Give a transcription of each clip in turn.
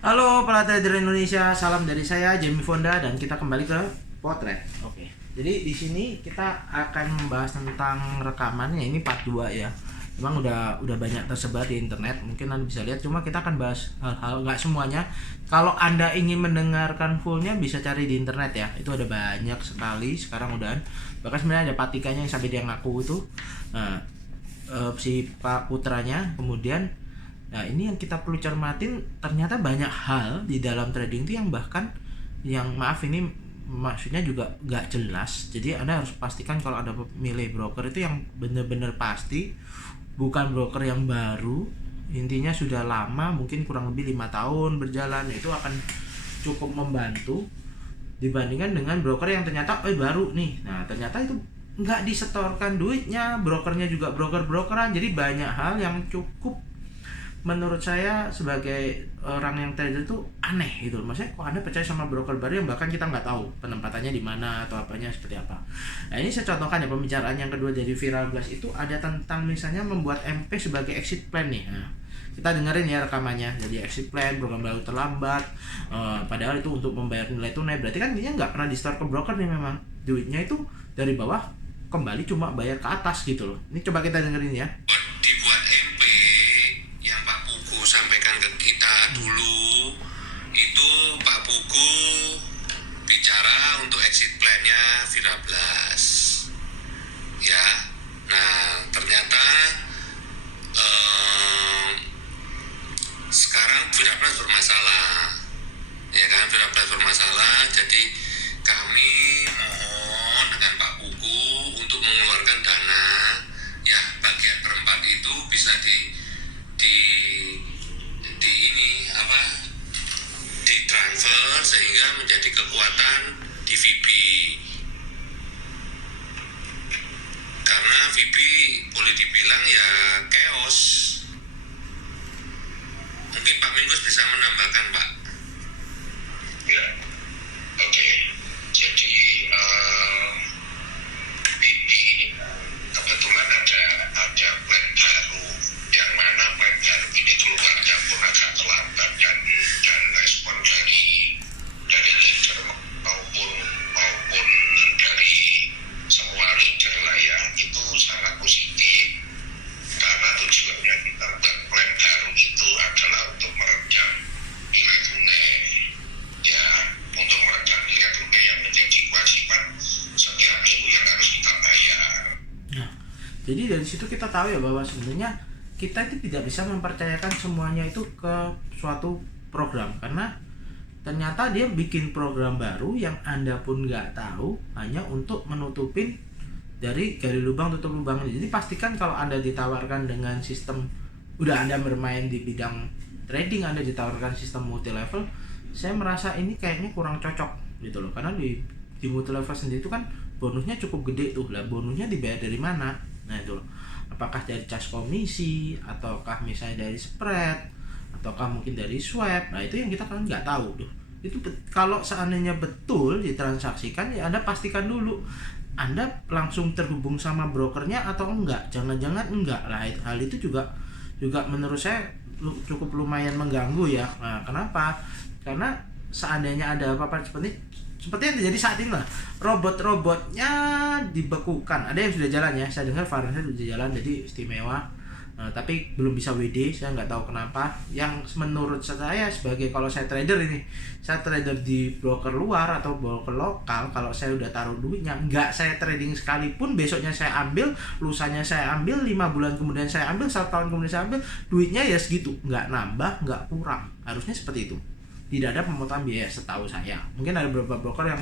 Halo para trader Indonesia, salam dari saya Jamie Fonda dan kita kembali ke Potret. Oke. Jadi di sini kita akan membahas tentang rekaman ya, ini part 2 ya. Memang udah banyak tersebar di internet, mungkin Anda bisa lihat, cuma kita akan bahas hal-hal nggak semuanya. Kalau Anda ingin mendengarkan fullnya bisa cari di internet ya. Itu ada banyak sekali sekarang udahan. Bahkan sebenarnya ada patikanya yang sampai dia ngaku itu. Nah, si Pak putranya kemudian. Nah, ini yang kita perlu cermatin, ternyata banyak hal di dalam trading itu yang bahkan yang maaf ini maksudnya juga nggak jelas. Jadi Anda harus pastikan kalau Anda milih broker itu yang benar-benar pasti, bukan broker yang baru. Intinya sudah lama, mungkin kurang lebih 5 tahun berjalan, itu akan cukup membantu dibandingkan dengan broker yang ternyata baru nih. Nah, ternyata itu nggak disetorkan duitnya, brokernya juga broker-brokeran. Jadi banyak hal yang cukup menurut saya sebagai orang yang trader itu aneh gitu. Maksudnya kok Anda percaya sama broker baru yang bahkan kita nggak tahu penempatannya di mana atau apanya seperti apa. Nah, ini saya contohkan ya, pembicaraan yang kedua dari Viral Blast itu ada tentang misalnya membuat MP sebagai exit plan nih. Nah, kita dengerin ya rekamannya. Jadi exit plan, program baru terlambat, padahal itu untuk membayar nilai tunai. Berarti kan dia nggak pernah di-store ke broker nih, memang duitnya itu dari bawah kembali cuma bayar ke atas gitu loh. Ini coba kita dengerin ya. Dibuat MP yang Pak Pugu sampaikan ke kita dulu, itu Pak Pugu bicara untuk exit plan-nya Vira Blast ya. Nah, ternyata sekarang Vira Blast bermasalah ya kan, Vira Blast bermasalah. Jadi kami mohon dengan Pak Pugu untuk mengeluarkan dana ya, bagian perempat itu bisa di ini apa, ditransfer sehingga menjadi kekuatan di VB, karena VB boleh dibilang ya chaos. Mungkin Pak Mingus bisa menambahkan, Pak. Ya, oke. Jadi VB ini kebetulan ada plan baru, yang mana plan baru ini keluarnya pun agak terlambat, dan respon dari leader maupun dari semua leader lah ya, itu sangat positif, karena tujuannya kita buat plan baru itu adalah untuk meredam nilai tunai ya, untuk meredam nilai tunai yang menjadi kewajiban setiap minggu yang harus kita bayar. Nah, jadi dari situ kita tahu ya bahwa sebenarnya kita itu tidak bisa mempercayakan semuanya itu ke suatu program, karena ternyata dia bikin program baru yang Anda pun nggak tahu, hanya untuk menutupin dari gali lubang tutup lubang. Jadi pastikan kalau Anda ditawarkan dengan sistem, udah Anda bermain di bidang trading, Anda ditawarkan sistem multi level, saya merasa ini kayaknya kurang cocok gitu loh, karena di multi level sendiri itu kan bonusnya cukup gede tuh. Lah bonusnya dibayar dari mana? Nah itu loh, apakah dari cas komisi, ataukah misalnya dari spread, ataukah mungkin dari swap. Nah itu yang kita kan nggak tahu tuh. Itu kalau seandainya betul ditransaksikan ya Anda pastikan dulu Anda langsung terhubung sama brokernya atau enggak. Jangan-jangan enggak lah, hal itu juga menurut saya cukup lumayan mengganggu ya. Nah, kenapa? Karena seandainya ada apa-apa seperti yang terjadi saat ini lah, robot-robotnya dibekukan. Ada yang sudah jalan ya, saya dengar variannya sudah jalan, jadi istimewa. Tapi belum bisa WD, saya nggak tahu kenapa. Yang menurut saya sebagai, kalau saya trader ini, saya trader di broker luar atau broker lokal, kalau saya udah taruh duitnya, nggak saya trading sekalipun, besoknya saya ambil, lusanya saya ambil, 5 bulan kemudian saya ambil, 1 tahun kemudian saya ambil, duitnya ya segitu, nggak nambah, nggak kurang. Harusnya seperti itu. Tidak ada pemotongan biaya setahu saya. Mungkin ada beberapa broker yang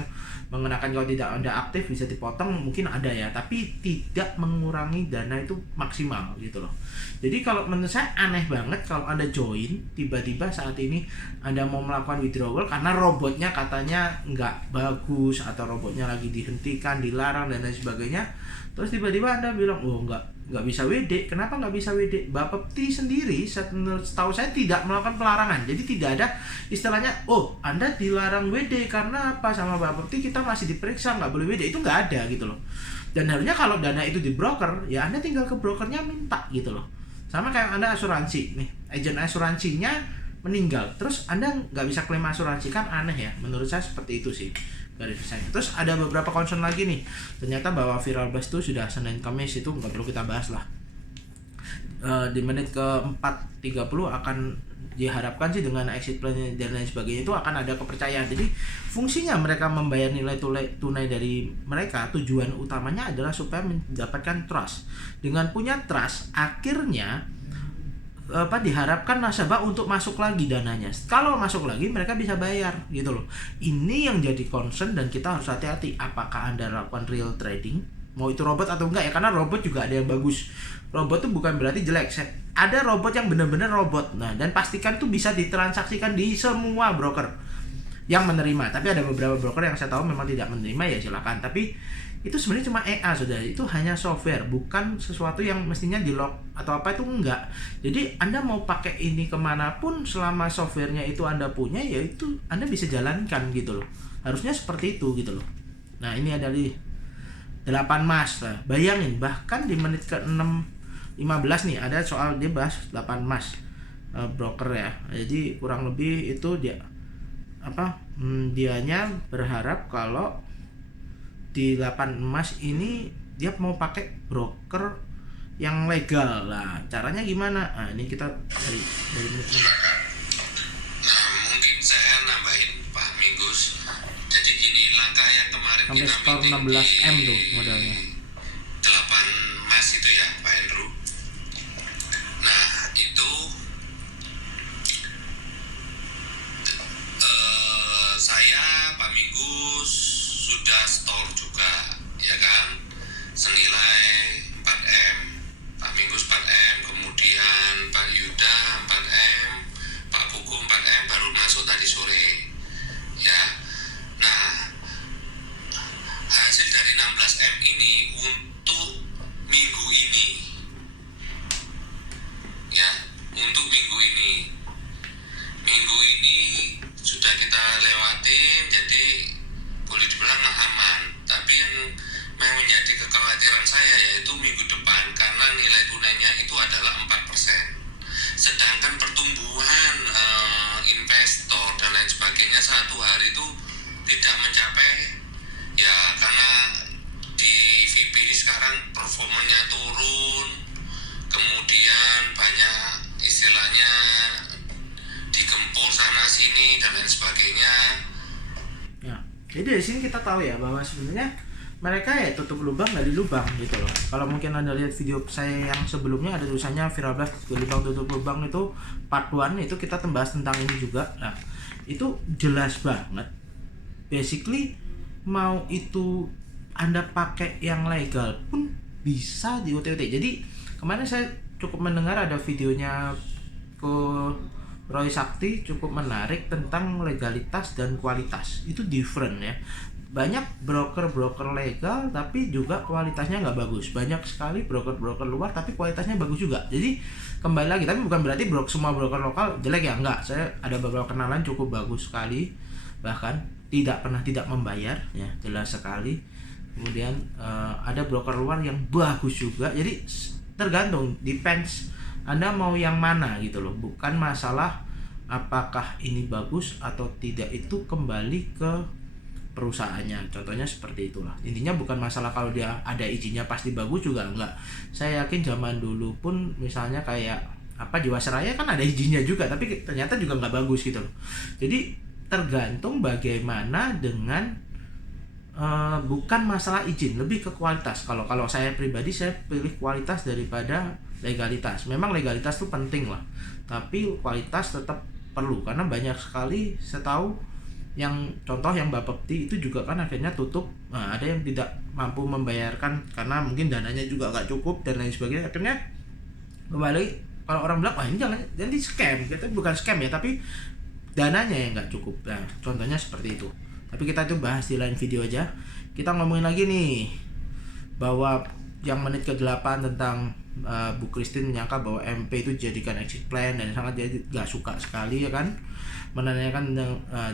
mengenakan kalau tidak Anda aktif bisa dipotong, mungkin ada ya, tapi tidak mengurangi dana itu maksimal gitu loh. Jadi kalau menurut saya aneh banget kalau Anda join tiba-tiba saat ini Anda mau melakukan withdrawal karena robotnya katanya nggak bagus, atau robotnya lagi dihentikan, dilarang dan lain sebagainya. Terus tiba-tiba Anda bilang, oh nggak bisa WD. Kenapa nggak bisa WD? Bapepti sendiri setahu saya tidak melakukan pelarangan. Jadi tidak ada istilahnya, oh Anda dilarang WD karena apa sama Bapepti, kita masih diperiksa nggak boleh WD. Itu nggak ada gitu loh. Dan harusnya kalau dana itu di broker, ya Anda tinggal ke brokernya minta gitu loh. Sama kayak Anda asuransi nih, agen asuransinya meninggal, terus Anda nggak bisa klaim asuransi, kan aneh ya, menurut saya seperti itu sih garis besarnya. Terus ada beberapa concern lagi nih, ternyata bahwa viral blast itu sudah Senin Kamis, itu nggak perlu kita bahas lah. Di menit ke 4.30 akan diharapkan sih dengan exit plan dan lain sebagainya itu akan ada kepercayaan. Jadi fungsinya mereka membayar nilai tunai dari mereka, tujuan utamanya adalah supaya mendapatkan trust. Dengan punya trust, akhirnya diharapkan nasabah untuk masuk lagi dananya. Kalau masuk lagi mereka bisa bayar gitu loh. Ini yang jadi concern dan kita harus hati-hati. Apakah Anda lakukan real trading, mau itu robot atau enggak ya, karena robot juga ada yang bagus. Robot tuh bukan berarti jelek. Ada robot yang benar-benar robot. Nah, dan pastikan tuh bisa ditransaksikan di semua broker yang menerima. Tapi ada beberapa broker yang saya tahu memang tidak menerima, ya silakan. Tapi itu sebenarnya cuma EA, saudara. Itu hanya software, bukan sesuatu yang mestinya di lock atau apa, itu enggak. Jadi Anda mau pakai ini kemanapun selama softwarenya itu Anda punya, ya itu Anda bisa jalankan gitu loh. Harusnya seperti itu gitu loh. Nah, ini ada di 8 Mas. Nah, bayangin bahkan di menit ke 6.15 nih ada soal dia bahas 8 Mas broker ya. Jadi kurang lebih itu dia dianya berharap kalau di 8 emas ini dia mau pakai broker yang legal lah. Caranya gimana? Nah, ini kita dari menit ini. Nah, mungkin saya nambahin Pak Minggus. Jadi gini, langkah yang kemarin Sampai kita skor meeting 16M di tuh modalnya. 8 Mas itu ya Pak Andrew. Nah, itu saya Pak Minggus sudah store juga, ya kan, senilai 4M. Pak Minggus 4M, kemudian Pak Yuda 4M, Pak Buku 4M baru masuk tadi sore, ya. Nah, hasil dari 16M ini untuk minggu ini, ya, untuk minggu ini sudah kita lewatin, jadi boleh dibilang aman. Tapi yang menjadi kekhawatiran saya yaitu minggu depan, karena nilai tunainya itu adalah 4%. Sedangkan pertumbuhan investor dan lain sebagainya satu hari itu tidak mencapai, ya karena di VP ini sekarang performanya turun, kemudian banyak istilahnya digempur sana sini dan lain sebagainya. Ya, jadi dari sini kita tahu ya bahwa sebenarnya mereka ya tutup lubang dari lubang gitu loh. Kalau mungkin Anda lihat video saya yang sebelumnya ada tulisannya viral blast lubang tutup lubang, itu part 1, itu kita membahas tentang ini juga. Nah, itu jelas banget. Basically mau itu Anda pakai yang legal pun bisa di UTT. Jadi kemarin saya cukup mendengar ada videonya ke Roy Sakti, cukup menarik tentang legalitas dan kualitas. Itu different ya. Banyak broker-broker legal tapi juga kualitasnya nggak bagus. Banyak sekali broker-broker luar tapi kualitasnya bagus juga. Jadi kembali lagi, tapi bukan berarti semua broker lokal jelek ya, enggak. Saya ada beberapa kenalan cukup bagus sekali, bahkan tidak pernah tidak membayar ya, jelas sekali. Kemudian ada broker luar yang bagus juga. Jadi tergantung, depends Anda mau yang mana gitu loh. Bukan masalah apakah ini bagus atau tidak, itu kembali ke perusahaannya. Contohnya seperti itulah. Intinya bukan masalah kalau dia ada izinnya pasti bagus juga, enggak. Saya yakin zaman dulu pun misalnya kayak Jiwasraya kan ada izinnya juga tapi ternyata juga nggak bagus gitu loh. Jadi tergantung bagaimana dengan bukan masalah izin, lebih ke kualitas. Kalau saya pribadi, saya pilih kualitas daripada legalitas. Memang legalitas itu penting lah, tapi kualitas tetap perlu, karena banyak sekali saya tahu yang contoh yang Bapepti itu juga kan akhirnya tutup. Nah, ada yang tidak mampu membayarkan karena mungkin dananya juga nggak cukup dan lain sebagainya. Akhirnya kembali, kalau orang bilang wah ini jangan di scam, kita bukan scam ya, tapi dananya yang nggak cukup. Nah, contohnya seperti itu. Tapi kita itu bahas di lain video aja. Kita ngomongin lagi nih bahwa yang menit ke-8 tentang Bu Christine menyangka bahwa MP itu dijadikan exit plan dan sangat jadi gak suka sekali ya kan. Menanyakan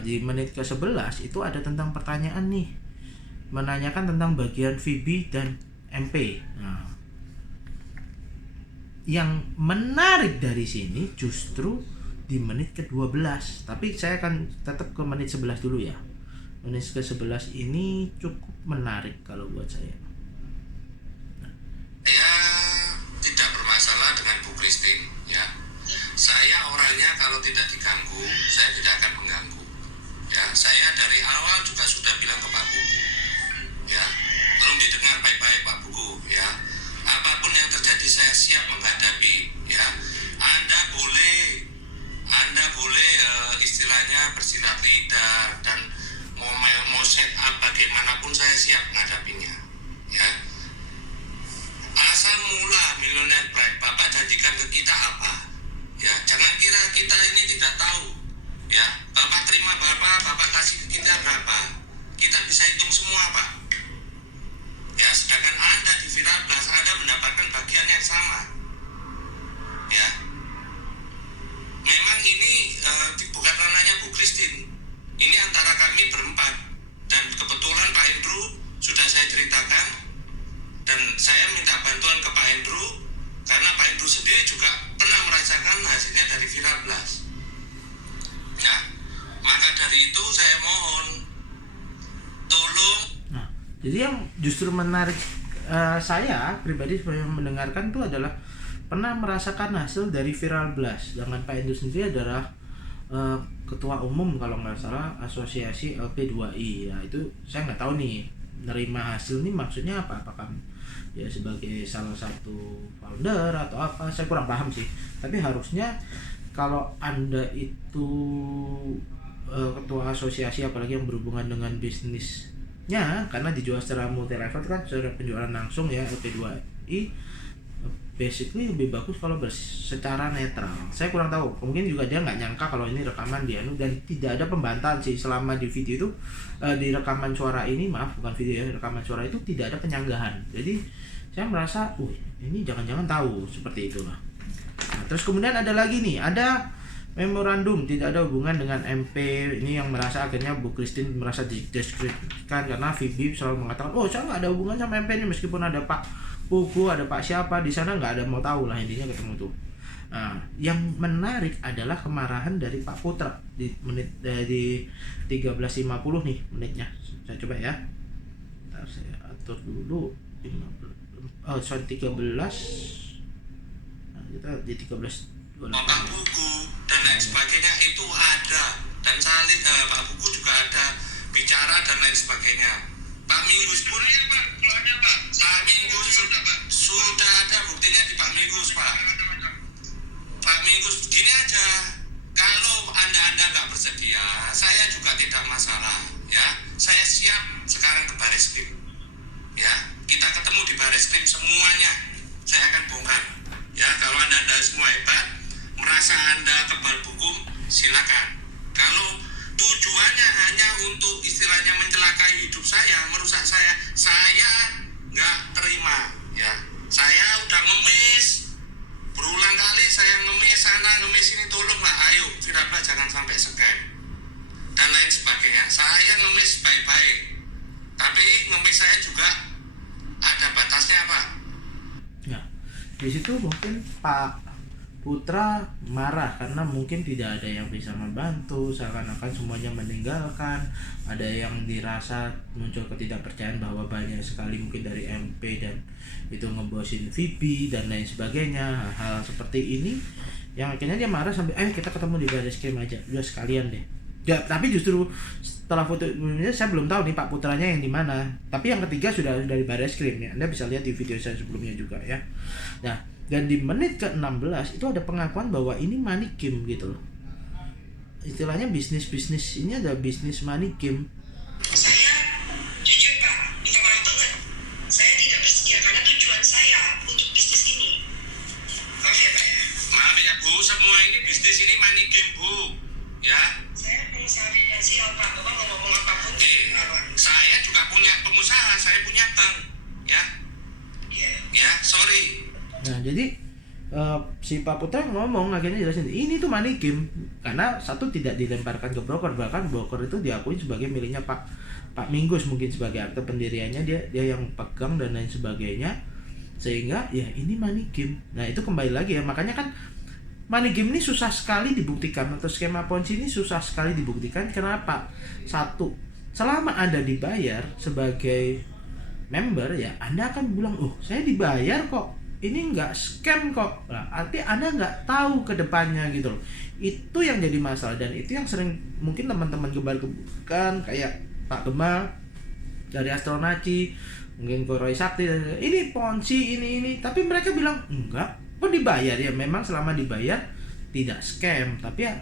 di menit ke-11 itu ada tentang pertanyaan nih, menanyakan tentang bagian VB dan MP. Nah, yang menarik dari sini justru di di menit ke-12. Tapi saya akan tetap ke menit 11 dulu ya. Menit ke-11 ini cukup menarik kalau buat saya. Saya tidak bermasalah dengan Bu Christine, ya. Saya orangnya kalau tidak diganggu, saya tidak akan mengganggu. Ya, saya dari awal juga sudah bilang ke Pak Buku, ya. Belum didengar baik-baik Pak Buku, ya. Apapun yang terjadi saya siap menghadapi, ya. Anda boleh istilahnya bersilat lidah dan mau set up bagaimanapun saya siap menghadapinya, ya. Asal mula Millionaire Bride Bapak janjikan ke kita apa, ya. Jangan kira kita ini tidak tahu, ya. Bapak terima Bapak kasih ke kita berapa, kita bisa hitung semua Pak, ya. Sedangkan Anda di Viral Blast Anda mendapatkan bagian yang sama, ya. Memang ini bukan ranahnya Bu Christine. Ini antara kami berempat. Dan kebetulan Pak Hendru sudah saya ceritakan. Dan saya minta bantuan ke Pak Hendru. Karena Pak Hendru sendiri juga pernah merasakan hasilnya dari Viral Blast. Nah, maka dari itu saya mohon tolong. Nah, jadi yang justru menarik saya pribadi mendengarkan itu adalah pernah merasakan hasil dari Viral Blast. Dengan Pak Hendro sendiri adalah ketua umum kalau nggak salah asosiasi LP2I. Ya itu saya nggak tahu nih nerima hasil ini maksudnya apa, apakah ya sebagai salah satu founder atau apa, saya kurang paham sih. Tapi harusnya kalau Anda itu ketua asosiasi apalagi yang berhubungan dengan bisnisnya, karena dijual secara multi level kan secara penjualan langsung ya LP2I, basically lebih bagus kalau secara netral. Saya kurang tahu, mungkin juga dia nggak nyangka kalau ini rekaman dia dan tidak ada pembantahan sih selama di video itu, di rekaman suara ini, maaf bukan video ya, rekaman suara itu tidak ada penyanggahan. Jadi saya merasa, ini jangan-jangan tahu seperti itulah. Nah, terus kemudian ada lagi nih, ada memorandum tidak ada hubungan dengan MP. Ini yang merasa akhirnya Bu Christine merasa didiskreditkan karena Vibi selalu mengatakan, saya nggak ada hubungan sama MP ini, meskipun ada Pak Pugu, ada Pak siapa di sana, nggak ada mau tahu lah, intinya ketemu tuh. Nah, yang menarik adalah kemarahan dari Pak Putra di menit di 13.50 nih menitnya. Saya coba ya. Ntar saya atur dulu 13. Nah, kita di 13. Pak Buku dan lain sebagainya itu ada, dan Pak Buku juga ada bicara dan lain sebagainya. Pak Minggus pun Pak Minggus sudah ada buktinya di Pak Minggus Pak. Pak Minggus gini aja, kalau anda nggak bersedia, saya juga tidak masalah, ya. Saya siap sekarang ke Bareskrim, ya. Kita ketemu di Bareskrim semuanya, saya akan bongkar, ya. Kalau anda semua hebat, merasa anda kebal hukum, silakan. Kalau tujuannya hanya untuk istilahnya mencelakai hidup saya, merusak saya nggak terima, ya. Saya udah ngemis berulang kali, saya ngemis sana ngemis ini, tolonglah ayo Virabla jangan sampai scam dan lain sebagainya. Saya ngemis baik-baik, tapi ngemis saya juga ada batasnya Pak. Ya, di situ mungkin Pak Putra marah karena mungkin tidak ada yang bisa membantu, seakan-akan semuanya meninggalkan. Ada yang dirasa muncul ketidakpercayaan bahwa banyak sekali mungkin dari MP dan itu ngebosin VP dan lain sebagainya. Hal seperti ini yang akhirnya dia marah sampai kita ketemu di Bareskrim aja, udah sekalian deh. Ya, tapi justru setelah foto ini saya belum tahu nih Pak Putranya yang di mana. Tapi yang ketiga sudah dari Bareskrim ya. Anda bisa lihat di video saya sebelumnya juga ya. Nah, dan di menit ke-16 itu ada pengakuan bahwa ini money game gitu loh. Istilahnya bisnis ini ada bisnis money game. Saya jujur Pak, minta maaf banget. Saya tidak bersedia karena tujuan saya untuk bisnis ini. Maaf ya Pak ya. Maaf ya Bu, semua ini bisnis ini money game Bu, ya. Saya pengusaha finansial Pak, Bapak mau ngomong apapun. Saya juga punya pengusaha, saya punya bank, ya. Iya. Ya, sorry. Nah, jadi si Pak Putra ngomong akhirnya jelasin ini tuh money game karena satu tidak dilemparkan ke broker, bahkan broker itu diakui sebagai miliknya Pak Minggus, mungkin sebagai akte pendiriannya dia yang pegang dan lain sebagainya, sehingga ya ini money game. Nah itu kembali lagi ya, makanya kan money game ini susah sekali dibuktikan, atau skema Ponzi ini susah sekali dibuktikan. Kenapa? Satu, selama Anda dibayar sebagai member ya, Anda akan bilang, oh saya dibayar kok, ini nggak scam kok. Nah, arti Anda nggak tahu ke depannya gitu loh. Itu yang jadi masalah, dan itu yang sering mungkin teman-teman gebal-gebukan kayak Pak Gema dari Astronaci, mungkin Koroi Sakti, ini Ponzi, ini, tapi mereka bilang enggak, kok dibayar ya. Memang selama dibayar tidak scam, tapi ya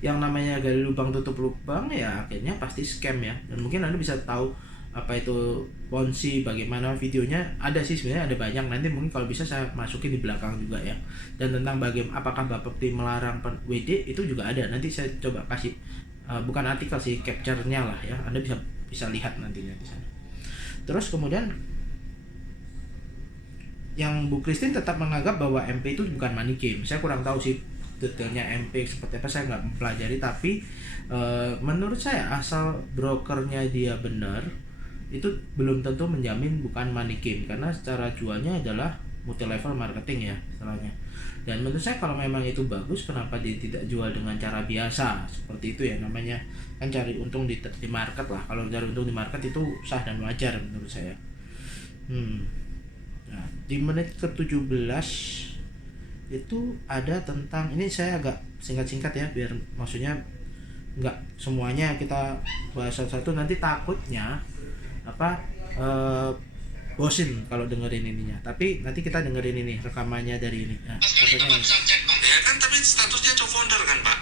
yang namanya gali lubang tutup lubang ya akhirnya pasti scam ya. Dan mungkin Anda bisa tahu apa itu Ponzi, bagaimana videonya ada sih sebenarnya, ada banyak. Nanti mungkin kalau bisa saya masukin di belakang juga ya. Dan tentang bagaimana apakah Bapepti melarang WD itu juga ada, nanti saya coba kasih bukan artikel sih, capture-nya lah ya, Anda bisa lihat nantinya di sana. Terus kemudian yang Bu Christine tetap menganggap bahwa MP itu bukan money game. Saya kurang tahu sih detailnya MP seperti apa, saya nggak mempelajari, tapi menurut saya asal brokernya dia benar, itu belum tentu menjamin bukan money game, karena secara jualnya adalah multi level marketing ya istilahnya. Dan menurut saya kalau memang itu bagus, kenapa dia tidak jual dengan cara biasa seperti itu ya, namanya kan cari untung di market lah. Kalau cari untung di market itu sah dan wajar menurut saya. Nah, di menit ke-17 itu ada tentang, ini saya agak singkat-singkat ya biar maksudnya nggak semuanya kita bahas satu-satu, nanti takutnya bosin kalau dengerin ininya. Tapi nanti kita dengerin ini rekamannya dari ini. Nah, Bapak bisa cek, Pak. Ya kan, tapi statusnya co-founder kan, Pak.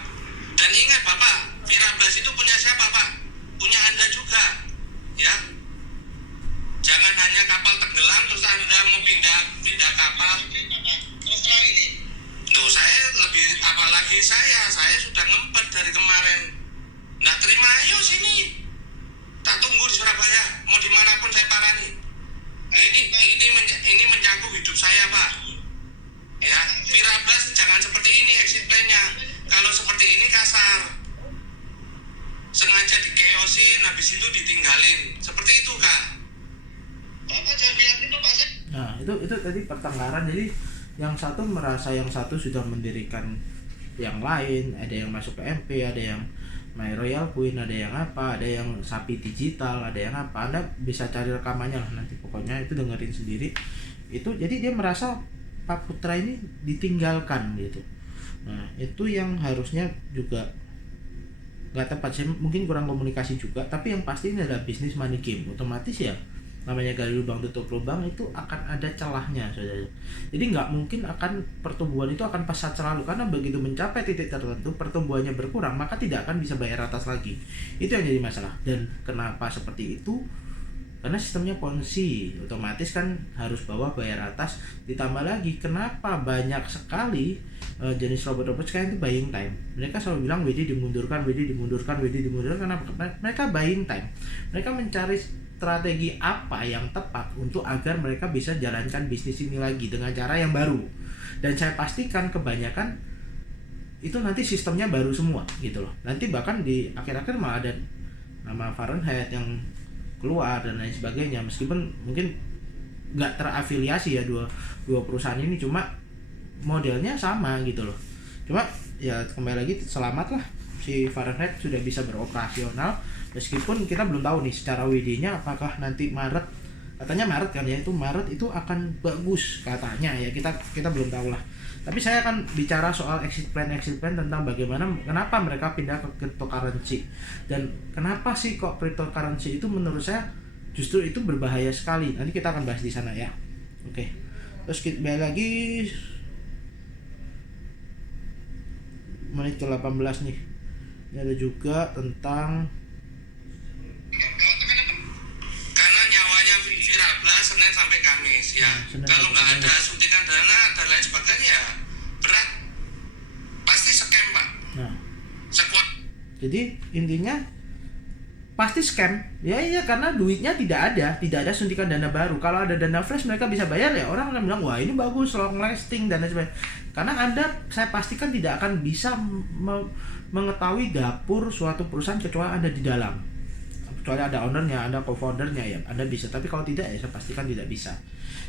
Dan ingat, Bapak, Virablas itu punya siapa, Pak? Punya Anda juga. Ya. Jangan hanya kapal tenggelam terus Anda mau pindah kapal. Terus terang ini. Loh, saya lebih, apalagi saya sudah ngempet dari kemarin. Nah, terima ayo sini. Tak tunggu di Surabaya, mau dimanapun saya parani. Ini mencakup hidup saya, Pak. Ya, Virablas jangan seperti ini exit plan-nya. Kalau seperti ini kasar. Sengaja dikeosin, habis itu ditinggalin. Seperti itu, Kak. Bapak jangan bilang itu, Pak. Nah, itu tadi pertengkaran. Jadi yang satu merasa yang satu sudah mendirikan yang lain, ada yang masuk ke MP, ada yang My Royal Queen, ada yang apa, ada yang sapi digital, ada yang apa. Anda bisa cari rekamannya lah nanti, pokoknya itu dengerin sendiri. Itu jadi dia merasa Pak Putra ini ditinggalkan gitu. Nah, itu yang harusnya juga nggak tepat. Saya mungkin kurang komunikasi juga, tapi yang pasti ini adalah bisnis money game. Otomatis ya namanya gali lubang tutup lubang, itu akan ada celahnya saudara. Jadi nggak mungkin akan pertumbuhan itu akan pesat selalu, karena begitu mencapai titik tertentu pertumbuhannya berkurang, maka tidak akan bisa bayar atas lagi. Itu yang jadi masalah. Dan kenapa seperti itu? Karena sistemnya Ponzi, otomatis kan harus bawa bayar atas. Ditambah lagi kenapa banyak sekali jenis robot-robot sekarang itu buying time. Mereka selalu bilang WD dimundurkan, karena mereka buying time. Mereka mencari strategi apa yang tepat untuk agar mereka bisa jalankan bisnis ini lagi dengan cara yang baru. Dan saya pastikan kebanyakan itu nanti sistemnya baru semua gitu loh. Nanti bahkan di akhir-akhir malah ada nama Fahrenheit yang keluar dan lain sebagainya, meskipun mungkin nggak terafiliasi ya dua perusahaan ini, cuma modelnya sama gitu loh. Cuma ya kembali lagi, selamatlah si Fahrenheit sudah bisa beroperasional, meskipun kita belum tahu nih secara WD-nya apakah nanti Maret, katanya Maret kan ya, itu Maret itu akan bagus katanya ya, kita belum tahu lah. Tapi saya akan bicara soal exit plan tentang bagaimana, kenapa mereka pindah ke cryptocurrency, dan kenapa sih kok cryptocurrency itu menurut saya justru itu berbahaya sekali. Nanti kita akan bahas di sana ya. Oke. Terus kita balik lagi menit ke-18 nih. Ini ada juga tentang karena nyawanya Virablas Senin sampai Kamis ya. Kalau nggak ada suntikan dana dan lain sebagainya ya berat, pasti scam, Pak. Nah, Sekuat. jadi intinya pasti scam. Ya iya, karena duitnya tidak ada suntikan dana baru. Kalau ada dana fresh mereka bisa bayar ya, orang akan bilang wah ini bagus, long lasting dan lain sebagainya. Karena saya pastikan tidak akan bisa mengetahui dapur suatu perusahaan kecuali Anda di dalam. Kecuali ada ownernya, ada co-foundernya ya, Anda bisa. Tapi kalau tidak ya saya pastikan tidak bisa.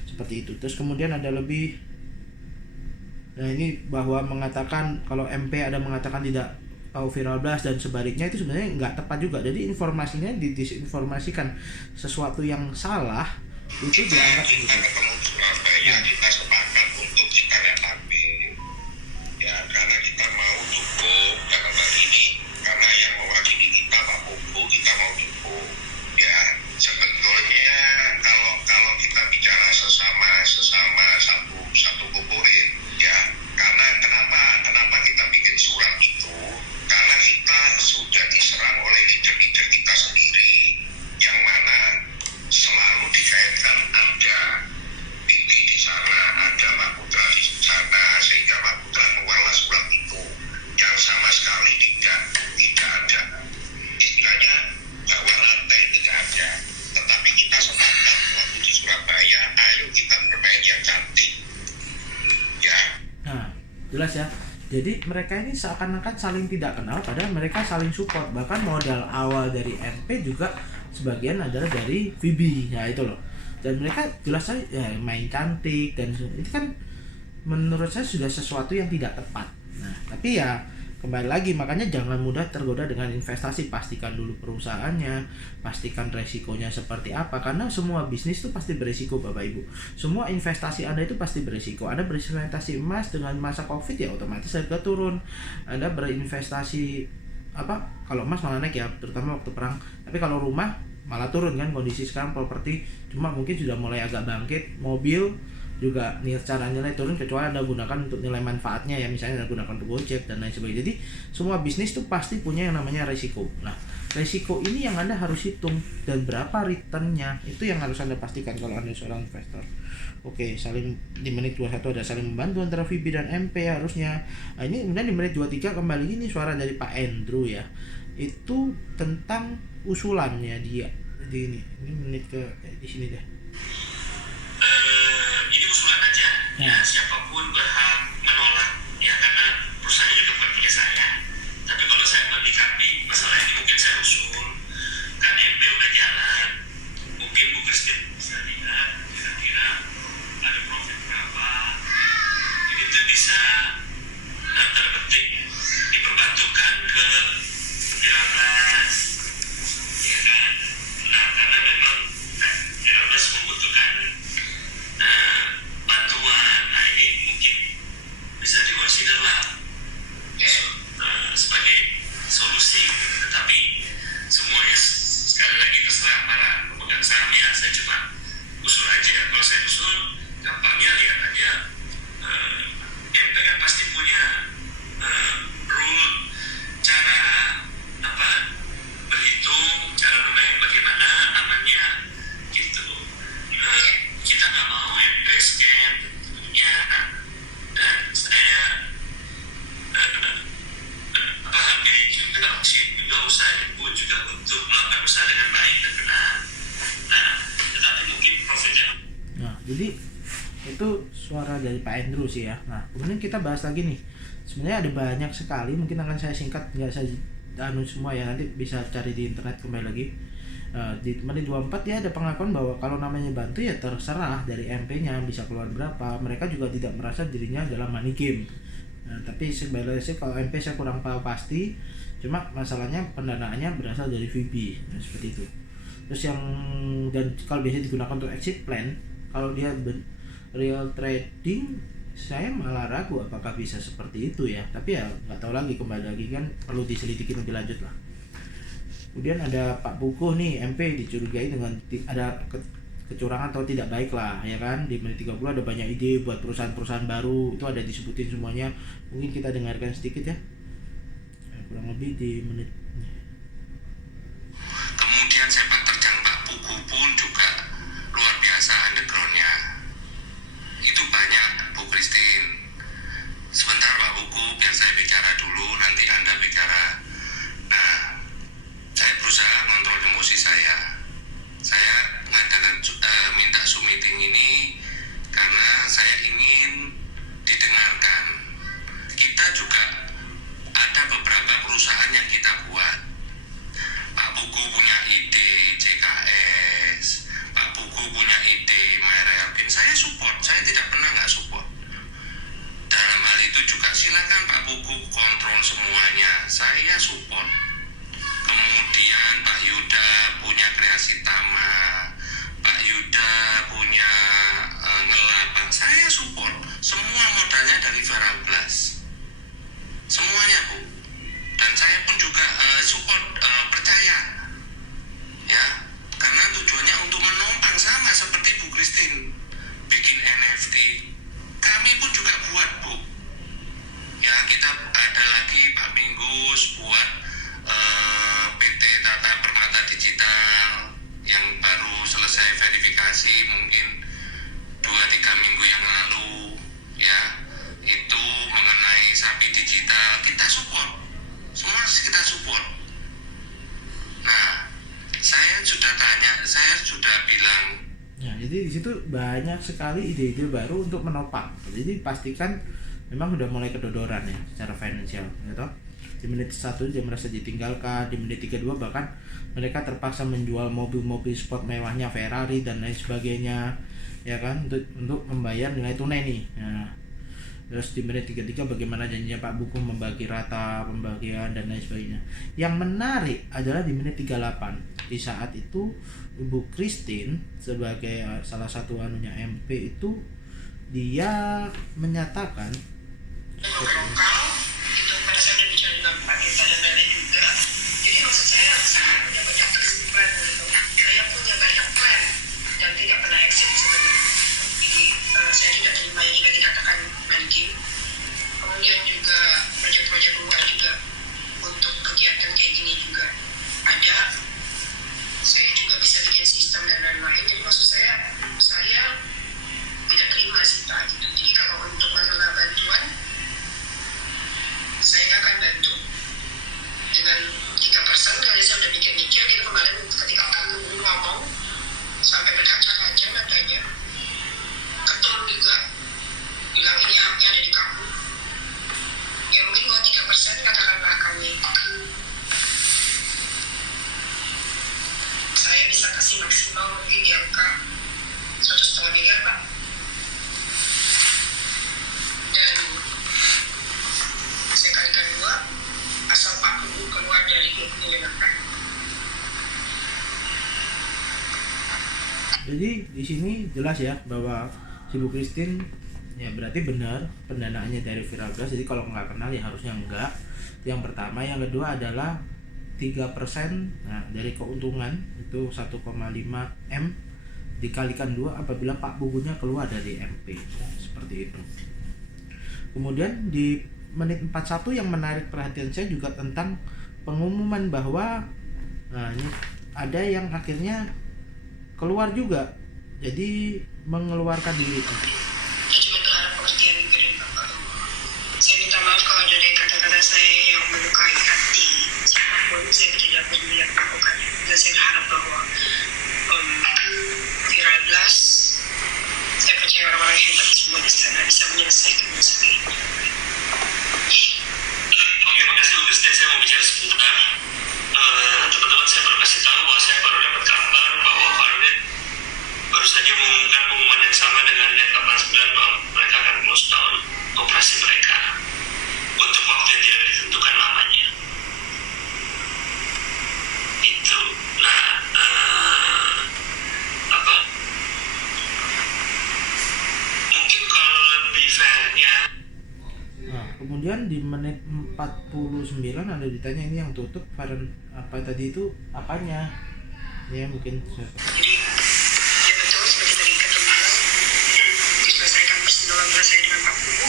Seperti itu. Terus kemudian ada lebih Nah ini bahwa mengatakan kalau MP ada mengatakan tidak tahu viral blast dan sebaliknya itu sebenarnya nggak tepat juga. Jadi informasinya didisinformasikan, sesuatu yang salah itu dianggap kita gitu. ketemu di Surabaya, kita sepakat untuk kita reaktif ya, karena kita mau dukung dalam hal ini, karena yang mewakili kita Pak Pugu, kita mau dukung ya. Sebetulnya kalau kita bicara sesama satu kukurin ya, karena kenapa kita bikin surat itu, karena kita sudah diserang oleh leader-leader kita sendiri yang mana selalu dikaitkan ada Titi di sana, ada Pak Putra di sana, sehingga Pak Putra mengeluarkan surat itu yang sama sekali tidak ada istilahnya bahwa rantai tidak ada, tetapi kita sepakat waktu di Surabaya, ayo kita bermain yang cantik ya. Nah, jelas ya. Jadi mereka ini seakan-akan saling tidak kenal, padahal mereka saling support. Bahkan modal awal dari MP juga sebagian adalah dari VB. Ya itu loh. Dan mereka jelas saja ya, main cantik dan itu kan menurut saya sudah sesuatu yang tidak tepat. Nah, tapi ya kembali lagi, makanya jangan mudah tergoda dengan investasi. Pastikan dulu perusahaannya, pastikan resikonya seperti apa, karena semua bisnis itu pasti beresiko Bapak Ibu. Semua investasi Anda itu pasti beresiko. Anda berinvestasi emas dengan masa Covid ya otomatis harga turun. Anda berinvestasi kalau emas malah naik ya, terutama waktu perang. Tapi kalau rumah malah turun kan, kondisi sekarang properti cuma mungkin sudah mulai agak bangkit. Mobil juga cara nilai turun kecuali Anda gunakan untuk nilai manfaatnya ya, misalnya Anda gunakan untuk Gojek dan lain sebagainya. Jadi semua bisnis itu pasti punya yang namanya resiko. Nah, resiko ini yang Anda harus hitung, dan berapa returnnya itu yang harus Anda pastikan kalau Anda seorang investor. Oke, saling di menit 21 ada saling membantu antara VB dan MP harusnya. Nah, ini kemudian di menit 23 kembali ini suara dari Pak Andrew ya. Itu tentang usulannya dia. Jadi ini menit ke di sini deh. Ini usulan aja ya, siapapun berhak menolak ya, karena perusahaan juga bukan punya saya. Tapi kalau saya menyikapi masalah ini, mungkin saya usul kan MP udah jalan, mungkin Bu Christine bisa lihat kira-kira ada profit berapa, ini tuh bisa daftar petik diperbantukan ke Firabas ya kan. Nah, karena memang Firabas membutuhkan bantuan. Nah, ini mungkin bisa dikonsider lah sebagai solusi. Tetapi semuanya sekali lagi terserah para pemegang saham ya. Saya cuma usul aja. Kalau saya usul, gampangnya lihat aja, MP kan pasti punya rule, cara berhitung, cara bermain bagaimana amannya gitu. Kita nggak mau MP scam ya, dan saya hargai juga usaha ibu juga untuk melakukan usaha dengan baik dan benar. Nah, tetapi mungkin profitnya. Nah, jadi itu suara dari Pak Andrew sih ya. Nah, kemudian kita bahas lagi nih. Sebenarnya ada banyak sekali, mungkin akan saya singkat, nggak saya semua ya, nanti bisa cari di internet kembali lagi. Di menit 24 dia ada pengakuan bahwa kalau namanya bantu ya terserah dari MP-nya bisa keluar berapa. Mereka juga tidak merasa dirinya adalah money game. Nah, tapi sebenarnya sih kalau MP saya kurang tahu pasti. Cuma masalahnya pendanaannya berasal dari VB. Nah, seperti itu. Terus yang dan kalau biasanya digunakan untuk exit plan, kalau dia real trading, saya malah ragu apakah bisa seperti itu ya. Tapi ya nggak tahu lagi, kembali lagi kan perlu diselidiki lebih lanjut lah. Kemudian ada Pak Puguh nih, MP dicurigai dengan ada kecurangan atau tidak baik lah ya kan. Di menit 30 ada banyak ide buat perusahaan-perusahaan baru, itu ada disebutin semuanya. Mungkin kita dengarkan sedikit ya, kurang lebih di menit. Kemudian sepak terjang Pak Puguh pun juga luar biasa underground-nya. Itu banyak Bu Christine. Sebentar Pak Puguh, biar saya bicara dulu, nanti Anda bicara. Nah, saya berusaha kontrol emosi saya. Saya mengadakan minta Zoom meeting ini karena saya ingin didengarkan. Kita juga ada beberapa perusahaan yang kita buat mengontrol semuanya, saya support. Kemudian Pak Yuda punya kreasi Tama, Pak Yuda punya ngelapak, saya support. Semua modalnya dari Farablas, semuanya Bu. Dan saya pun juga support, percaya, ya, karena tujuannya untuk menopang sama seperti Bu Christine bikin NFT. Kami pun juga buat Bu. Ya, kita ada lagi Pak Minggus buat PT Tata Permata Digital yang baru selesai verifikasi mungkin 2-3 minggu yang lalu, ya, itu mengenai sapi digital. Kita support, semua kita support. Nah, saya sudah bilang. Nah, jadi di situ banyak sekali ide-ide baru untuk menopang. Jadi pastikan memang udah mulai kedodoran ya secara finansial, gitu. Di menit 1 dia merasa ditinggalkan, di menit 32 bahkan mereka terpaksa menjual mobil-mobil sport mewahnya Ferrari dan lain sebagainya, ya kan, untuk membayar nilai tunai nih. Nah, terus di menit 33 bagaimana janjinya Pak Buku membagi rata pembagian dan lain sebagainya. Yang menarik adalah di menit 38. Di saat itu Ibu Christine sebagai salah satu anunya MP itu dia menyatakan lokal itu pada saat dia bicara dengan Pak Gita dan lain-lain juga. Jadi maksud saya punya banyak plan gitu. Saya punya banyak plan dan tidak pernah exit sebenarnya. Jadi saya tidak terima jika dikatakan main game. Kemudian juga proyek-proyek luar juga untuk kegiatan kayak gini juga ada. Saya juga bisa bikin sistem dan lain-lain. Jadi maksud saya tidak terima sih Pak gitu. Jadi kalau untuk masalah bantuan, saya akan bantu dengan 3%. Kali saya udah mikir-mikir gitu kemarin ketika aku ngomong sampai berkaca-kaca nadanya, Ketum juga bilang ini haknya ada di kamu. Ya mungkin kalau 3% katakanlah kami, saya bisa kasih maksimal mungkin di angka 1,5 miliar Pak. Dan saya kalikan 2 asal Pak Kubu keluar dari 25 Pak. Jadi di sini jelas ya bahwa si Bu Christine ya berarti benar pendanaannya dari Virabras. Jadi kalau nggak kenal ya harusnya enggak. Yang pertama, yang kedua adalah 3%. Nah, dari keuntungan itu 1,5 M dikalikan 2 apabila Pak Bukunya keluar dari MP. Seperti itu. Kemudian di menit 41 yang menarik perhatian saya juga tentang pengumuman bahwa ini ada yang akhirnya keluar juga, jadi mengeluarkan diri. Saya cuma berharap pengertian dari Bapak. Saya minta maaf kalau ada dari kata-kata saya yang melukai hati siapapun. Saya tidak peduli yang melakukannya. Dan saya berharap bahwa Virablas, saya percaya orang-orang hebat semua di sana bisa menyelesaikan masalah ini. Oke, makasih Bu Christine. Saya mau bicara sebentar. Teman-teman, saya baru kasih tahu bahwa saya baru dapat kabar bahwa Farid baru saja mengumumkan pengumuman yang sama dengan Net 89 bahwa mereka akan close down operasi mereka untuk waktu yang tidak ditentukan lamanya. Itu. Nah, mungkin kalau lebih fairnya. Nah, kemudian di menit 49 ada ditanya ini yang tutup varian apa tadi itu apanya? Ya mungkin Jadi, ya betul seperti tadi Ketum bilang, diselesaikan persoalan saya dengan Pak Kubu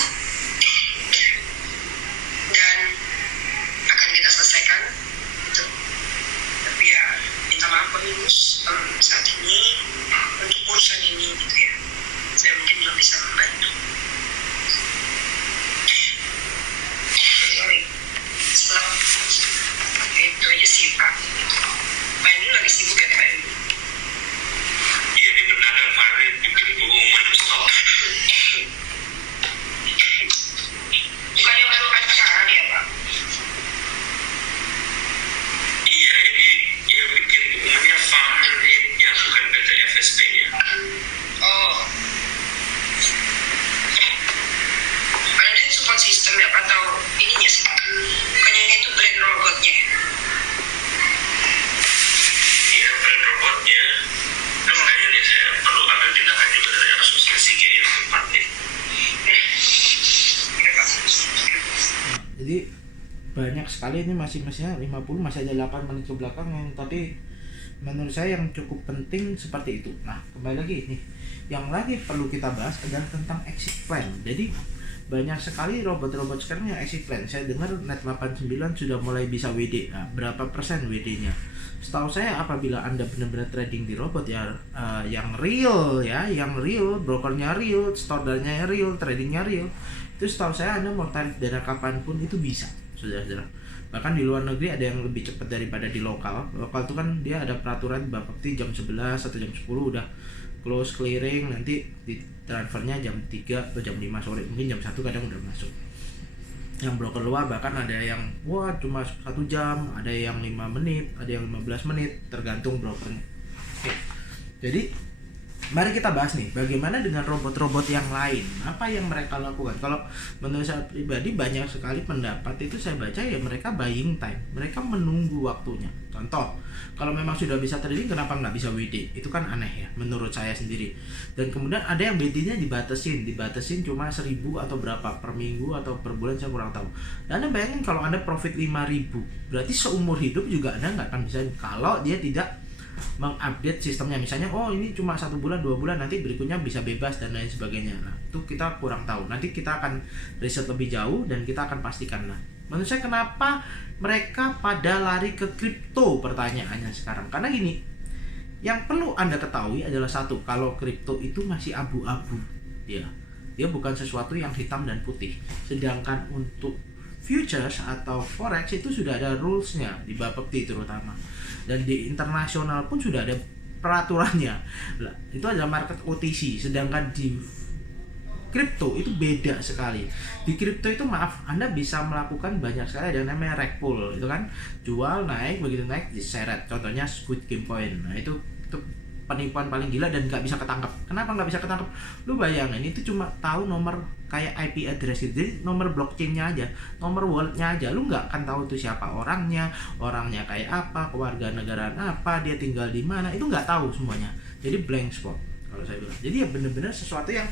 dan akan kita selesaikan itu. Tapi ya minta maaf Pak Minus saat ini untuk urusan ini gitu ya, saya mungkin belum bisa membantu. Sorry, itu aja sih Pak. Pak ini lagi sibuk ya Pak ini. Iya, ini benar Farid bikin pengumuman stop. Bukan yang baru acara dia Pak. Iya, ini yang bikin pengumumannya Farid-nya, bukan PT FSP-nya. Oh. Kalian support sistem ya atau ininya sih? Jadi banyak sekali ini masih-masihnya 50, masih ada 8 menit ke belakang yang tadi menurut saya yang cukup penting seperti itu. Nah, kembali lagi nih, yang lagi perlu kita bahas adalah tentang exit plan. Jadi banyak sekali robot-robot sekarang yang exit plan. Saya dengar Net89 sudah mulai bisa WD. Nah, berapa persen WD-nya? Setahu saya apabila Anda benar-benar trading di robot ya, yang real ya, yang real, brokernya real, store-nya real, tradingnya real, itu setahu saya Anda mau tarik dana kapanpun itu bisa, saudara-saudara. Bahkan di luar negeri ada yang lebih cepat daripada di lokal. Lokal itu kan dia ada peraturan Bapepti jam 11 atau jam 10 udah close clearing, nanti di transfernya jam 3 atau jam 5 sore, mungkin jam 1 kadang udah masuk. Yang broker luar bahkan ada yang cuma 1 jam, ada yang 5 menit, ada yang 15 menit, tergantung brokernya. Oke. Jadi mari kita bahas nih, bagaimana dengan robot-robot yang lain, apa yang mereka lakukan. Kalau menurut saya pribadi banyak sekali pendapat itu saya baca ya mereka buying time, mereka menunggu waktunya. Contoh, kalau memang sudah bisa trading kenapa nggak bisa WD? Itu kan aneh ya menurut saya sendiri. Dan kemudian ada yang WD-nya dibatasin cuma 1.000 atau berapa per minggu atau per bulan, saya kurang tahu. Dan Anda bayangin kalau Anda profit 5.000, berarti seumur hidup juga Anda nggak akan bisa kalau dia tidak mengupdate sistemnya. Misalnya ini cuma 1 bulan 2 bulan, nanti berikutnya bisa bebas dan lain sebagainya. Nah, itu kita kurang tahu. Nanti kita akan riset lebih jauh dan kita akan pastikan. Nah, menurut saya kenapa mereka pada lari ke kripto, pertanyaannya sekarang. Karena gini, yang perlu Anda ketahui adalah satu, kalau kripto itu masih abu-abu. Dia bukan sesuatu yang hitam dan putih. Sedangkan untuk futures atau forex itu sudah ada rulesnya di Bapepti terutama, dan di internasional pun sudah ada peraturannya. Itu adalah market OTC, sedangkan di kripto itu beda sekali. Di kripto itu Anda bisa melakukan banyak sekali, ada yang namanya rug pull, itu kan jual naik, begitu naik diseret. Contohnya Squid Game Coin. Nah, itu penipuan paling gila dan nggak bisa ketangkap. Kenapa nggak bisa ketangkap? Lu bayangin, itu cuma tahu nomor kayak IP address gitu, jadi nomor blockchain-nya aja, nomor wallet-nya aja, lu nggak akan tahu itu siapa orangnya kayak apa, kewarganegaraan apa, dia tinggal di mana, itu nggak tahu semuanya. Jadi blank spot kalau saya bilang. Jadi ya bener-bener sesuatu yang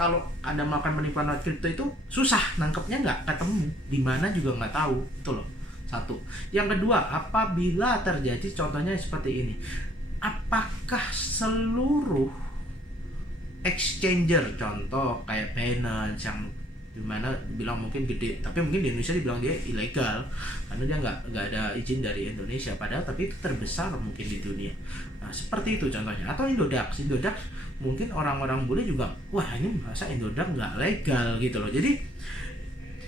kalau Anda melakukan penipuan lewat kripto itu susah nangkepnya, nggak ketemu, di mana juga nggak tahu, itu loh. Satu. Yang kedua, apabila terjadi contohnya seperti ini, apakah seluruh exchanger, contoh kayak Binance yang dimana bilang mungkin gede, tapi mungkin di Indonesia dibilang dia ilegal karena dia nggak ada izin dari Indonesia, padahal tapi itu terbesar mungkin di dunia. Nah, seperti itu contohnya. Atau Indodax mungkin orang-orang bule juga, wah ini masa Indodax nggak legal gitu loh. Jadi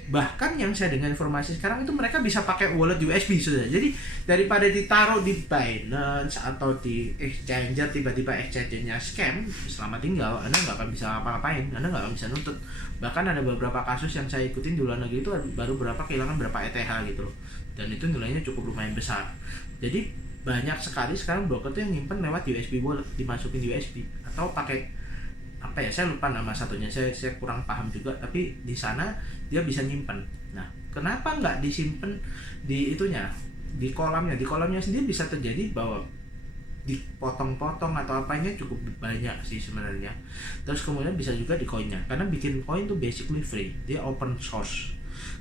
bahkan yang saya dengar informasi sekarang itu mereka bisa pakai wallet USB sudah. Jadi daripada ditaruh di Binance atau di exchanger, tiba-tiba exchange-nya scam, selamat tinggal, Anda nggak akan bisa apa-apain, Anda nggak akan bisa nuntut. Bahkan ada beberapa kasus yang saya ikutin di luar negeri itu baru kehilangan berapa ETH gitu loh, dan itu nilainya cukup lumayan besar. Jadi banyak sekali sekarang broker tuh yang nyimpen lewat USB wallet, dimasukin USB atau pakai apa ya, saya lupa nama satunya, saya kurang paham juga, tapi di sana dia bisa nyimpen. Nah, kenapa nggak disimpan di itunya, di kolamnya sendiri bisa terjadi bahwa dipotong-potong atau apanya cukup banyak sih sebenarnya. Terus kemudian bisa juga di koinnya, karena bikin koin tuh basically free, dia open source.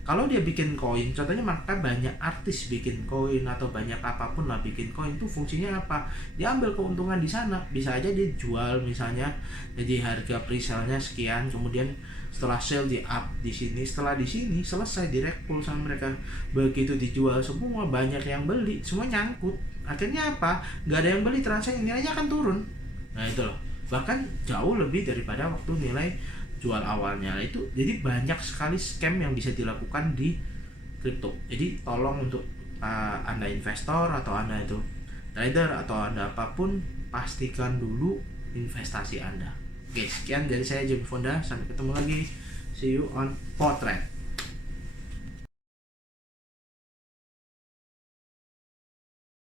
Kalau dia bikin koin, contohnya maka banyak artis bikin koin atau banyak apapun lah bikin koin, itu fungsinya apa? Dia ambil keuntungan di sana, bisa aja dia jual misalnya, jadi harga pre-sale-nya sekian, kemudian setelah sale di up di sini, setelah di sini selesai direkrut sama mereka, begitu dijual semua banyak yang beli, semua nyangkut. Akhirnya apa? Nggak ada yang beli, transaksi nilainya akan turun. Nah itu loh, bahkan jauh lebih daripada waktu nilai jual awalnya. Itu jadi banyak sekali scam yang bisa dilakukan di kripto. Jadi tolong untuk Anda investor atau Anda itu trader atau Anda apapun, pastikan dulu investasi Anda. Oke, sekian dari saya Jimmy Fonda, sampai ketemu lagi, see you on Potret.